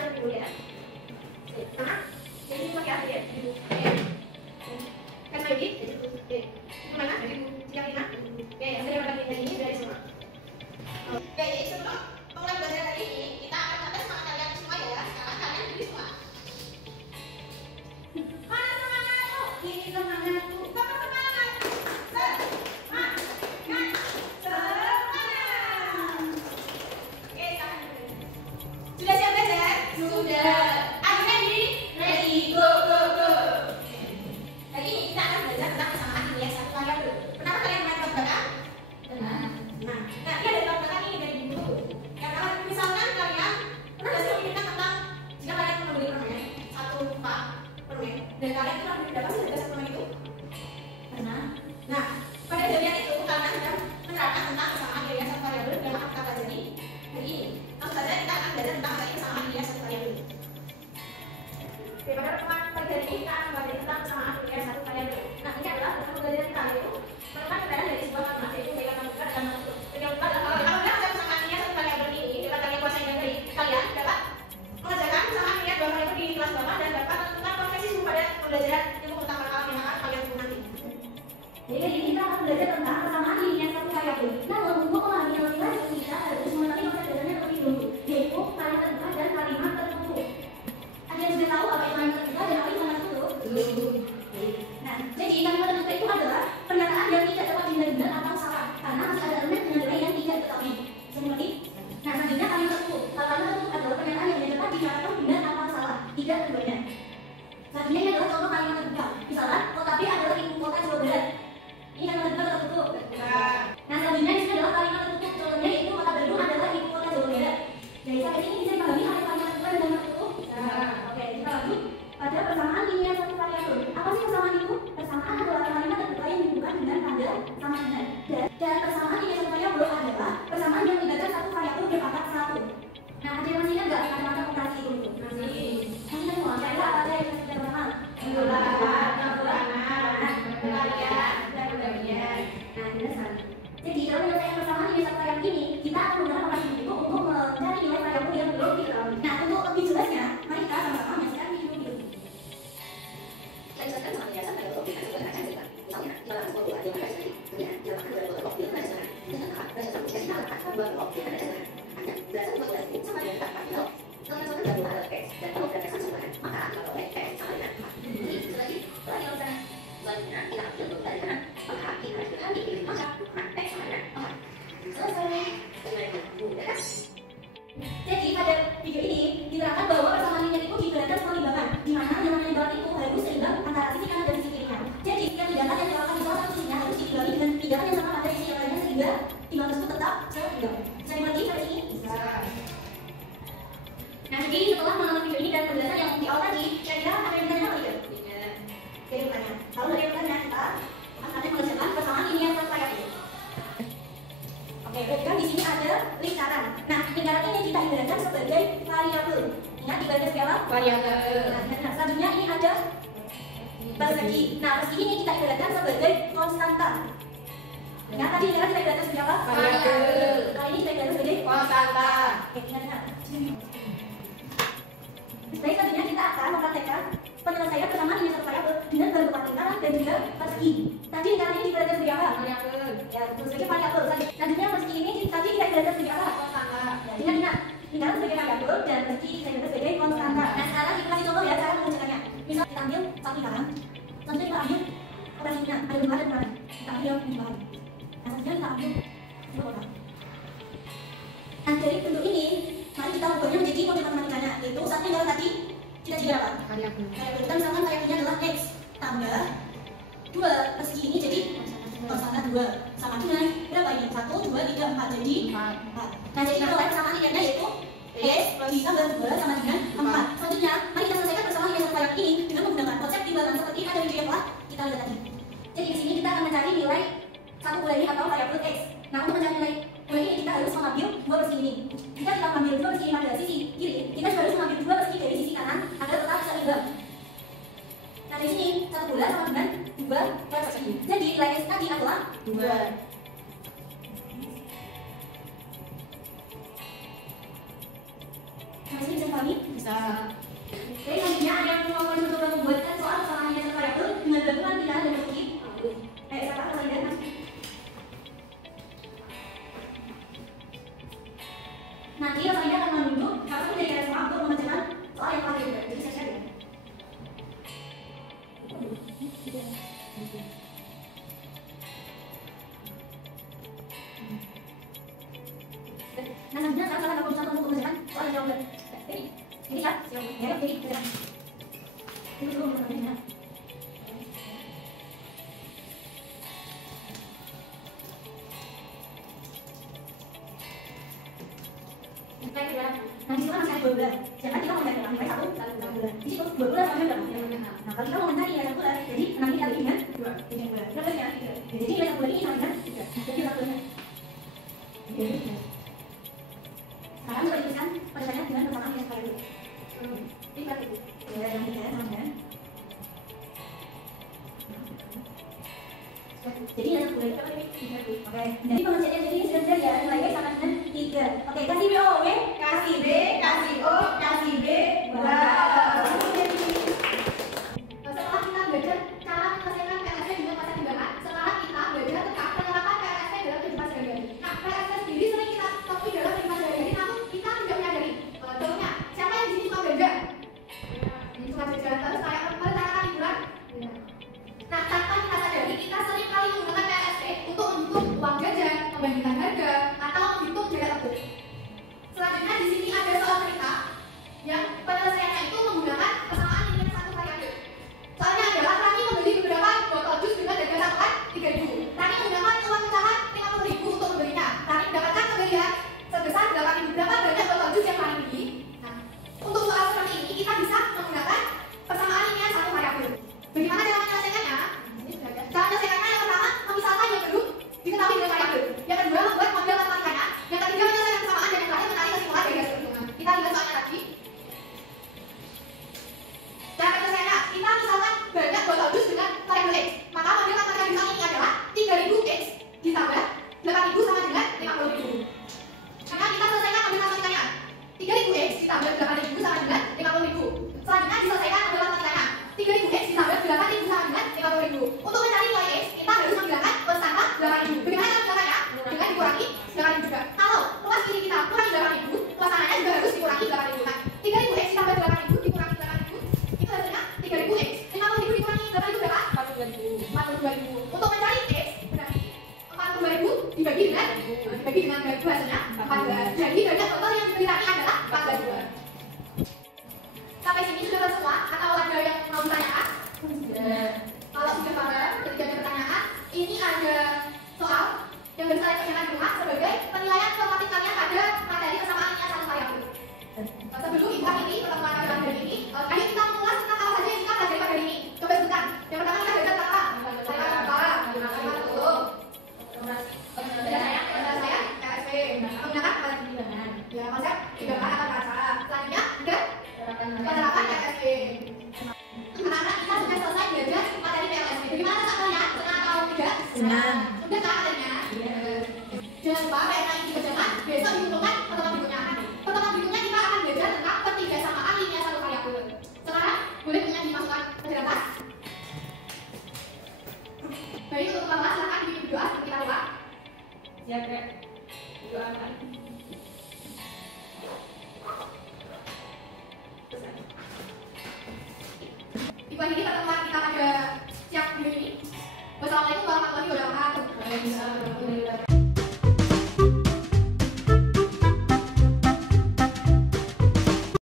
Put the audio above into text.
ada dulu ya. Nah, jadi pakai apa ya? Kan lagi, jadi mana? Yang ini, ya yang dari mana ini dari semua. Oke, sebelum mulai belajar hari ini, kita akan sampai sama kalian semua ya. Sekarang kalian berdiri semua. Mana semangat tuh? Ini semangat tuh. Sama semangat. Semangat. Oke, tahan dulu. Sudah siap belajar? Sudah. Akhirnya diri ready, go go go. Hari ini kita akan belajar tentang kesamaan ini ya, satu variabel. Pernah kalian main tebak-tebakan? Pernah. Nah, ini ada tebak-tebakan ini dari buku. Yang kalau misalkan kalian pernah nggak sih memikirkan tentang jika kalian membeli permen satu pak permen dan kalian itu membeli berapa sih harga satu permen itu? Pernah. Nah, pada kejadian itu kalian sudah menerapkan tentang kesamaan ini ya, satu variabel dalam kata jadi hari ini. Langsung saja kita akan belajar tentang kesamaan ini ya, satu variabel. Oke, pada pertemuan pagi hari ini kita akan belajar tentang kesamaan ini ya, satu variabel. Nah, ini adalah untuk belajar kita yaitu menemukan perbedaan dari sebuah kalimat yaitu baik kata buka dan kata tutup. Yang kedua adalah apabila ada kesamaan ini ya, satu variabel ini dapat kalian kuasai dan dari kalian dapat mengerjakan kesamaan ini ya, dua variabel di kelas bawah dan dapat menentukan profesi pada pembelajaran ilmu pengetahuan yang akan kalian temui nanti. Jadi hari ini kita akan belajar tentang kesamaan ini yang satu variabel. Namun untuk memahami yang lebih lanjut kita harus mengenali perbedaannya terlebih dahulu, yaitu kalimat terbuka dan kalimat tertutup. Ada yang sudah tahu apa itu kalimat terbuka dan apa itu kalimat tertutup? Nah, jadi kalimat tertutup itu adalah pernyataan yang tidak dapat dihindari atau salah karena masih ada elemen dengan nilai yang tidak diketahui. Seperti, nah selanjutnya kalimat tertutup. Kalau kalimat tertutup adalah pernyataan yang tidak dapat dikatakan benar atau salah, tidak keduanya. Selanjutnya ini adalah contoh kalimat terbuka. Misalnya, tetapi adalah ibu kota Jawa Barat. Ini kalimat terbuka atau tertutup? Nah, selanjutnya ini adalah kalimat tertutup. Contohnya yaitu kota Bandung adalah ibu kota Jawa Barat. Jadi sampai sini bisa dipahami apa kalimat terbuka dan kalimat tertutup? Oke, kita lanjut pada persamaan ini yang satu variabel. Apa sih persamaan itu? Persamaan adalah kalimat terbuka yang dibuka dengan tanda sama dengan. Dan persamaan ini yang satu variabel adalah persamaan yang melibatkan satu variabel berpangkat satu. Nah, ada yang masih ingat nggak kata-kata operasi itu? Masih. Masih semua. Saya apa aja yang masih kita kenal? Pelarian, dan pembagian. Nah, jelaskan. Jadi dalam penyelesaian persamaan ini satu variabel ini, kita akan menggunakan operasi itu untuk mencari nilai variabel yang belum diketahui. Nah, untuk lebih jelasnya, mari kita sama-sama menyaksikan video ini. Saya jelaskan sama penjelasan pada waktu kita sudah akan juga. Misalnya, dalam sebuah buah yang ada sekali, kemudian dalam kedua buah waktu yang ada sekali, dengan apa? Rasa sama sekali dalam dua waktu yang ada sekali. Hanya belajar buah buah itu sama dengan empat kilo. Kalau misalnya gabungan adalah X dan kalau berdasarkan sumbangan, maka kalau X sama dengan 4. Jadi, lagi, lagi kalau misalnya selanjutnya kita ambil pembelajaran, maka kita dengan dipilih maka X sama dengan 4. Selesai. Jadi pada video ini diterangkan bahwa persamaan linear itu diibaratkan seperti timbangan, di mana yang namanya timbangan itu harus seimbang antara sisi kanan dan sisi kirinya. Jadi jika timbangan yang dilakukan di salah satu sisinya harus diimbangi dengan timbangan yang sama pada sisi yang lainnya sehingga timbangan tersebut tetap seimbang. Bisa dimengerti pada sini? Bisa. Nah, jadi setelah menonton video ini dan penjelasan yang di awal tadi, kira-kira ada yang ditanya apa tidak? Tidak. Jadi bertanya. Kalau ada yang bertanya, kita akan mengerjakan persamaan linear satu variabel. Oke, berarti kan di sini ada lingkaran. Nah, lingkaran ini kita ibaratkan sebagai variabel. Ingat ibaratkan sebagai apa? Variabel. Nah, selanjutnya ini ada persegi. Nah, persegi ini kita ibaratkan sebagai konstanta. Ingat tadi lingkaran kita ibaratkan sebagai apa? Variabel. Kali ini kita ibaratkan sebagai konstanta. Oke, ingat. Baik, selanjutnya kita akan mempraktekkan penyelesaian persamaan ini satu variabel dengan bentuk lingkaran dan juga persegi. Tadi lingkaran ini diibaratkan sebagai apa? Variabel. Ya, sebagai variabel. Selanjutnya persegi ini tadi kita ibaratkan sebagai apa? Konstanta. Ya, ingat, lingkaran sebagai variabel dan persegi kita ibaratkan sebagai konstanta. Nah, sekarang kita kasih contoh ya cara mengerjakannya. Misal kita ambil satu lingkaran, selanjutnya kita ambil operasinya ada dua dan kemarin. Kita ambil lingkaran. Nah, selanjutnya kita ambil dua kotak. Nah, dari bentuk ini mari kita ubahnya menjadi kode matematikanya, yaitu satu lingkaran tadi kita jadi apa? Variabel. Kita misalkan variabelnya adalah X tambah 2 persegi ini jadi konstanta 2 sama dengan berapa ini? 1, 2, 3, 4 jadi 4. Nah, jadi kita persamaan linearnya yaitu X ditambah 2 sama dengan 4. Selanjutnya, mari kita selesaikan persamaan linear variabel ini dengan menggunakan konsep timbangan seperti ada video yang telah kita lihat tadi. Jadi di sini kita akan mencari nilai satu bulan ini atau variabel X. Nah, untuk mencari nilai bulan ini kita harus mengambil 2 persegi ini. Jika kita mengambil 2 persegi pada sisi kiri, kita juga harus mengambil 2 persegi dari sisi kanan agar tetap bisa imbang. Nah, di sini 1 bulan sama dengan 2 persegi. Jadi nilai X tadi adalah 2. kami? Bisa. Jadi nantinya ada yang mau mencoba membuatkan soal kesalahannya satu variabel dengan gabungan bilangan dan logik. Siapa kalian? Nanti saya akan menunjuk kalau menjadi soal untuk mengerjakan soal yang paling berat. Jadi saya share ya. Nah, selanjutnya sekarang kalian akan berusaha untuk mengerjakan soal yang berat. Jadi ya, siap. Jadi kerjakan. Ini dulu mengerjakan. Nanti kita masih ada 2 bulan. Sedangkan kita mau mencari nilai 1 kali 2 bulan. Di situ 2 bulan sama berapa? Nah, kalau kita mau mencari nilai 1 bulan, jadi nanti kita bagi dengan 2 bulan. Berapa ya? 3. Jadi nilai 1 bulan ini sama dengan 3. Jadi 1 bulan. Sekarang coba dituliskan penyelesaian dengan persamaan yang sekali dulu. Ini berapa itu? Ya, yang 3 sama dengan. Jadi nilai 1 bulan itu berapa? 3. Oke. Jadi pengerjaan ini sudah ya, nilainya sama dengan 3. Oke, kasih B, O, oke? Kasih B, kasih O, kasih B. Wow. Setelah kita belajar cara menyelesaikan PLSP dengan masa tindakan, sekarang kita belajar tentang penerapan PLSP dalam kehidupan sehari-hari. Nah, PLSP sendiri sering kita temui dalam kehidupan sehari-hari, namun kita tidak menyadari. Contohnya, siapa yang di sini suka belanja? Ini suka jajan, terus kayak merencanakan liburan. Nah, tanpa kita sadari, kita sering kali menggunakan PLSP untuk menghitung uang jajan, membandingkan harga, atau menghitung biaya tersebut. Selanjutnya di sini ada soal cerita yang penyelesaiannya itu menggunakan persamaan nilai satu variabel. Soalnya adalah Rani membeli beberapa botol jus dengan harga satuan 3.000. Rani menggunakan uang pecahan 50.000 untuk membelinya. Rani mendapatkan pembelian sebesar 8.000. Berapa banyak botol jus yang Rani beli? Nah, untuk soal seperti ini kita bisa menggunakan persamaan nilai satu variabel. Bagaimana cara menyelesaikannya? Cara menyelesaikannya yang pertama memisahkan yang belum diketahui dengan variabel. Yang kedua membuat model matematikanya. Yang ketiga menyelesaikan persamaan dan yang terakhir mencari kesimpulan dari hasil perhitungan. Kita lihat soalnya lagi. Cara penyelesaiannya, kita misalkan banyak botol jus dengan variabel X. Maka model matematika ini adalah 3.000 X ditambah 8.000 sama dengan 50.000. Maka kita selesaikan model matematikanya. 3.000 X ditambah 8.000 sama dengan 50.000. Selanjutnya diselesaikan model matematikanya. 3.000 X ditambah 8.000 sama dengan 50.000. Untuk mencari nilai X, kita harus menghilangkan konstanta 8.000. Bagaimana cara menghilangkannya? Dengan dikurangi 8.000 juga. Kalau luas kiri kita kurangi 8.000, luas kanannya juga harus dikurangi 8.000. Nah, 3.000 X ditambah 8.000 dikurangi 8.000, itu hasilnya 3.000 X. 50.000 dikurangi 8.000 berapa? 42.000. Untuk mencari X, berarti 42.000 dibagi dengan 2 hasilnya 14. Jadi banyak total yang diberikan adalah 14. Sampai sini sudah semua atau ada yang mau ditanyakan? Kalau sudah paham, ketika ada pertanyaan, ini ada soal yang harus kalian kerjakan di rumah sebagai penilaian formatif kalian pada materi persamaan nilai satu variabel. Sebelum ibu ini pertemuan pada materi ini, ayo kita mengulas tentang apa saja yang kita pelajari pada hari ini. Coba sebutkan. Yang pertama kita belajar tentang apa? Penyelesaian PLSP menggunakan pertimbangan. Ya, konsep timbangan atau kaca. Selanjutnya ada penerapan PLSP. Anak-anak kita sudah selesai belajar materi PLSP. Bagaimana rasanya? Senang atau tidak? Senang. Sudah kan materinya? Jangan lupa PLSP ini berjalan. Besok diuntungkan pertemuan berikutnya. Pertemuan berikutnya kita akan belajar tentang pertigasamaan linear satu variabel. Sekarang boleh punya dimasukkan ke dalam tas. Baik, untuk kelas silakan bikin doa sebelum kita keluar. Siap, Kak. Doakan. Ini pertemuan kita pada siang ini. Wassalamualaikum warahmatullahi wabarakatuh.